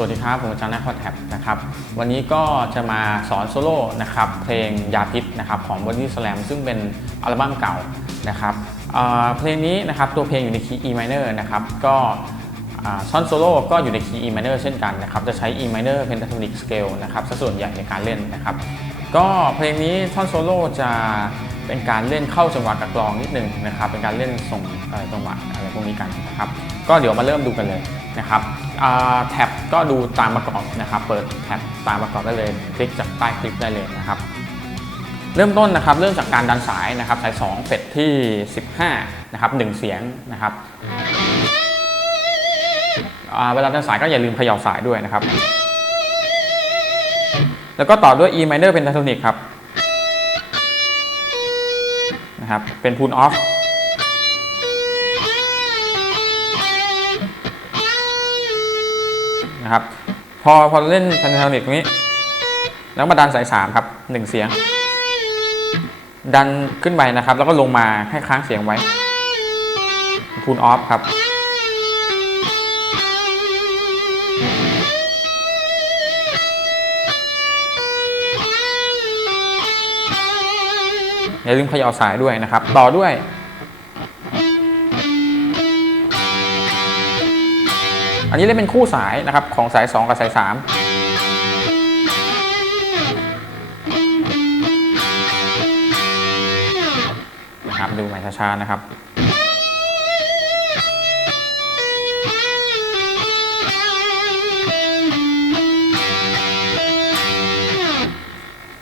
สวัสดีครับ ผมอาจารย์นักคอแท็บนะครับ วันนี้ก็จะมาสอนโซโล่นะครับเพลงยาพิษนะครับของ Body Slam ซึ่งเป็นอัลบั้มเก่านะครับเพลงนี้นะครับตัวเพลงอยู่ในคีย์ E minor นะครับก็อ่อนโซโล่ก็อยู่ในคีย์ E minor เช่นกันนะครับจะใช้ E minor pentatonic scale นะครับซะส่วนใหญ่ในการเล่นนะครับก็เพลงนี้ท่อนโซโล่จะเป็นการเล่นเข้าจังหวะกับกลองนิดนึงนะครับเป็นการเล่นส่งจังหวะอะไรพวกนี้กันนะครับก็เดี๋ยวมาเริ่มดูกันเลย นะครับแท็บก็ดูตามประกอบนะครับ เปิดแท็บตามประกอบได้เลย คลิกจากใต้คลิปได้เลยนะครับ เริ่มต้นนะครับ เริ่มจากการดันสายนะครับ สาย 2 เฟดที่ 15 นะครับ 1 เสียงนะครับเวลาดันสายก็อย่าลืมเขย่าสายด้วยนะครับ แล้วก็ต่อด้วย E minor pentatonic ครับนะครับ เป็น pull off นะครับ พอพอเล่น pentatonic ตรงนี้ แล้วมาดันสาย3ครับ1เสียง ดันขึ้นไปนะครับ แล้วก็ลงมาให้ค้างเสียงไว้ pull off ครับอย่าลืมขย่าสายด้วยนะครับ ต่อด้วย อันนี้เล่นเป็นคู่สายนะครับของสาย 2 กับสาย3นะครับดูใหม่ช้าๆนะครับ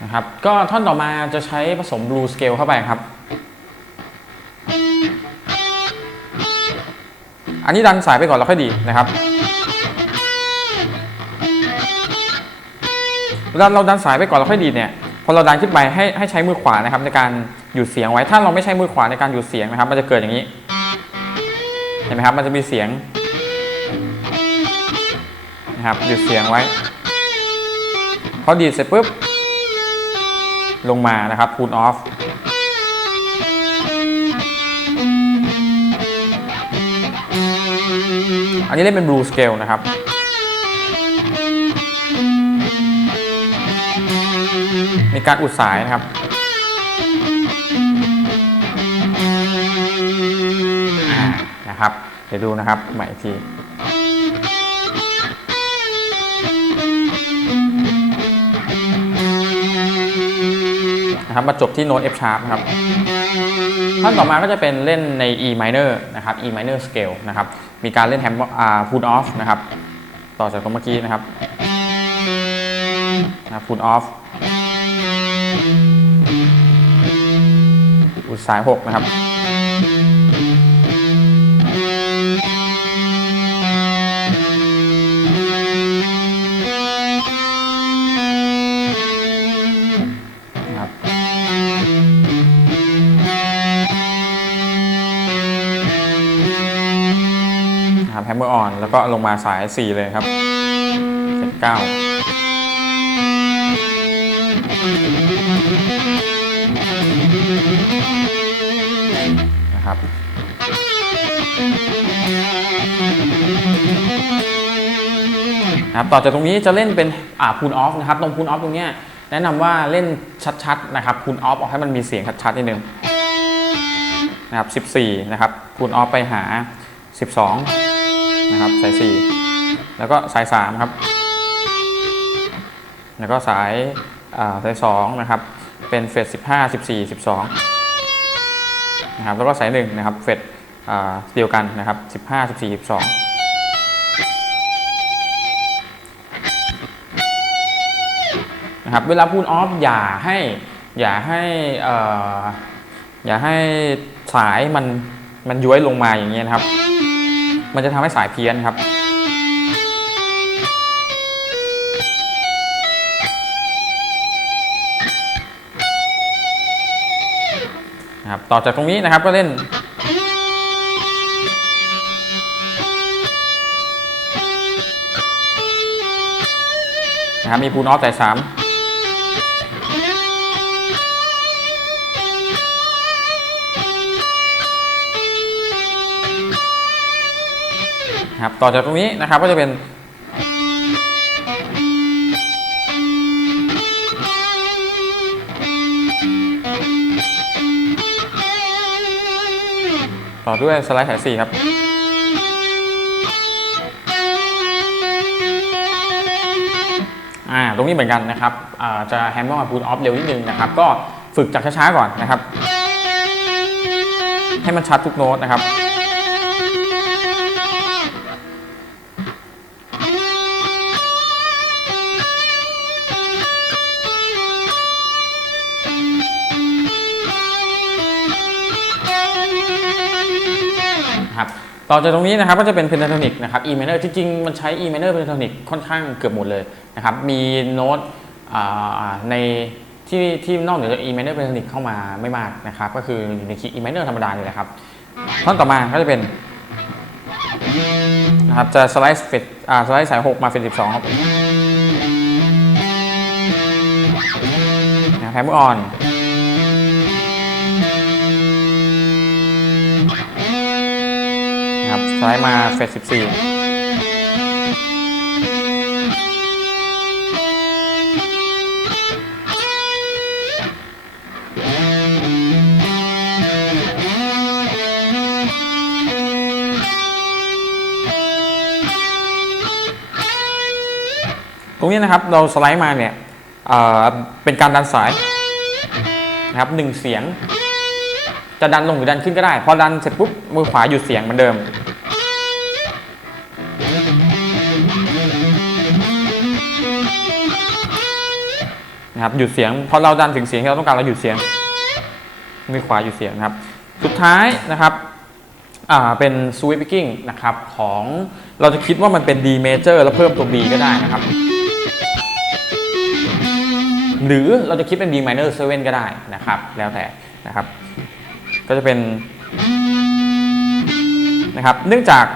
นะครับ ก็ท่อนต่อมาจะใช้ผสมบลูสเกลเข้าไปครับ อันนี้ดันสายไปก่อนแล้วค่อยดีนะครับ เวลาเราดันสายไปก่อนแล้วค่อยดีดเนี่ยพอเราดันขึ้นไปให้ให้ใช้มือขวานะครับในการหยุดเสียงไว้ ถ้าเราไม่ใช้มือขวาในการหยุดเสียงนะครับ มันจะเกิดอย่างนี้ เห็นไหมครับ มันจะมีเสียงนะครับหยุดเสียงไว้ พอดีดเสร็จปุ๊บ ลงมานะครับ pull off อันนี้เล่นเป็น blue scale นะครับ มีการอุดสายนะครับอ่านะครับ เดี๋ยวดูนะครับใหม่อีกทีนะครับมาจบที่โน้ต F sharp นะครับท่อนต่อมาก็จะเป็นเล่นใน E minor นะครับ E minor scale นะครับ มีการเล่นแฮมอ่า pull off นะครับ ต่อจากตรงเมื่อกี้นะครับนะ pull off ดสาย 6 นะครับนะนะครับแฮมเมอร์ออน แล้วก็ลงมาสาย 4 เลยครับเจ็ดเก้า นะครับนะครับต่อจากตรงนี้จะเล่นเป็นอ่าพูนออฟนะครับตรงพูนออฟตรงเนี้ยแนะนำว่าเล่นชัดๆนะครับพูนออฟออกให้มันมีเสียงชัดๆนิดนึงนะครับ14นะครับพูนออฟไปหา 12นะครับสาย4แล้วก็สาย3ครับ แล้วก็สายอ่าสาย2นะครับ เป็นเฟส15 14 12 นะครับ แล้วก็สาย1นะครับเฟสเดียวกันนะครับ 15 14 12นะครับเวลาพูดออฟอย่าให้อย่าให้เอ่ออย่าให้สายมันมันย้วยลงมาอย่างเงี้ยนะครับ มันจะทำให้สายเพี้ยนครับ ต่อจากตรงนี้นะครับก็เล่น นะครับมีพูนออฟแต่สามครับต่อจากตรงนี้นะครับก็จะเป็น ต่อด้วยสไลด์สายสี่ครับ อ่า ตรงนี้เหมือนกันนะครับจะแฮมเมอร์บูดออฟเร็วนิดนึงนะครับ ก็ฝึกจากช้าๆก่อนนะครับ ให้มันชัดทุกโน้ตนะครับ นะครับต่อจากตรงนี้นะครับก็จะเป็นเพนทาโทนิกนะครับ E minor จริงๆมันใช้ E minor เพนทาโทนิกค่อนข้างเกือบหมดเลยนะครับ มีโน้ตในที่ที่นอกเหนือจาก E minor เพนทาโทนิกเข้ามาไม่มากนะครับ ก็คืออยู่ในคีย์ E minor ธรรมดานี่แหละครับท่อนต่อมาก็จะเป็นนะครับจะสไลด์เฟดอ่าสไลด์สาย 6 มาเฟด12ครับนะแพมออน นะครับ สไลด์มาเฟส14ตรงนี้นะครับเราสไลด์มาเนี่ยเอ่อเป็นการดันสายนะครับหนึ่งเสียง จะดันลงหรือดันขึ้นก็ได้ พอดันเสร็จปุ๊บมือขวาหยุดเสียงเหมือนเดิม นะครับหยุดเสียงพอเราดันถึงเสียงที่เราต้องการเราหยุดเสียงมือขวาหยุดเสียงนะครับ สุดท้ายนะครับอ่าเป็น sweeping นะครับของเราจะคิดว่ามันเป็น D major แล้วเพิ่มตัว B ก็ได้นะครับ หรือเราจะคิดเป็น D minor 7ก็ได้นะครับ แล้วแต่นะครับ ก็จะเป็นนะครับเนื่องจาก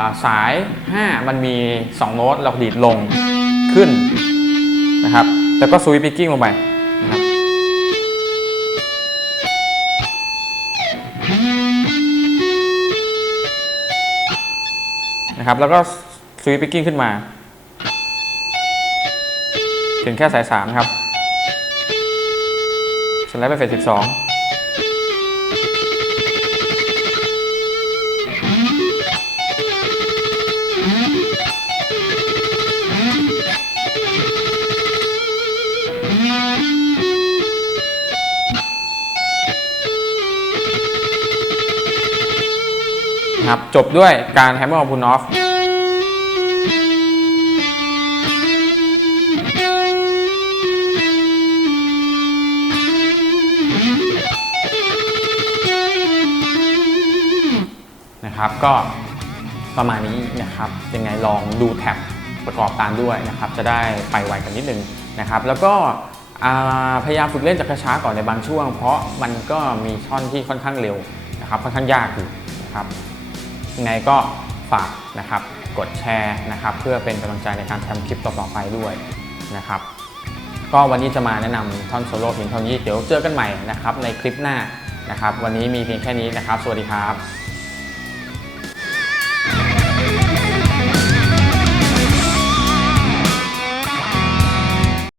าสาย 5 มันมี 2 โน้ตเราดีดลงขึ้นนะครับ แล้วก็สวีปปิ้งลงไปนะครับนะครับ แล้วก็สวีปปิ้งขึ้นมา ถึงแค่สาย3นะครับสไลด์ไปเฟส12 นะครับจบด้วยการแฮมเมอร์พูนอฟนะครับก็ประมาณนี้นะครับยังไงลองดูแท็บประกอบตามด้วยนะครับ จะได้ไปไวกันนิดนึงนะครับ แล้วก็พยายามฝึกเล่นจากช้าก่อนในบางช่วง เพราะมันก็มีท่อนที่ค่อนข้างเร็วนะครับค่อนข้างยากอยู่นะครับ ยังไงก็ฝากนะครับ กดแชร์นะครับ เพื่อเป็นกำลังใจในการทำคลิปต่อๆไปด้วยนะครับ ก็วันนี้จะมาแนะนำท่อนโซโล่เพียงเท่านี้เดี๋ยวเจอกันใหม่นะครับในคลิปหน้านะครับ วันนี้มีเพียงแค่นี้นะครับ สวัสดีครับ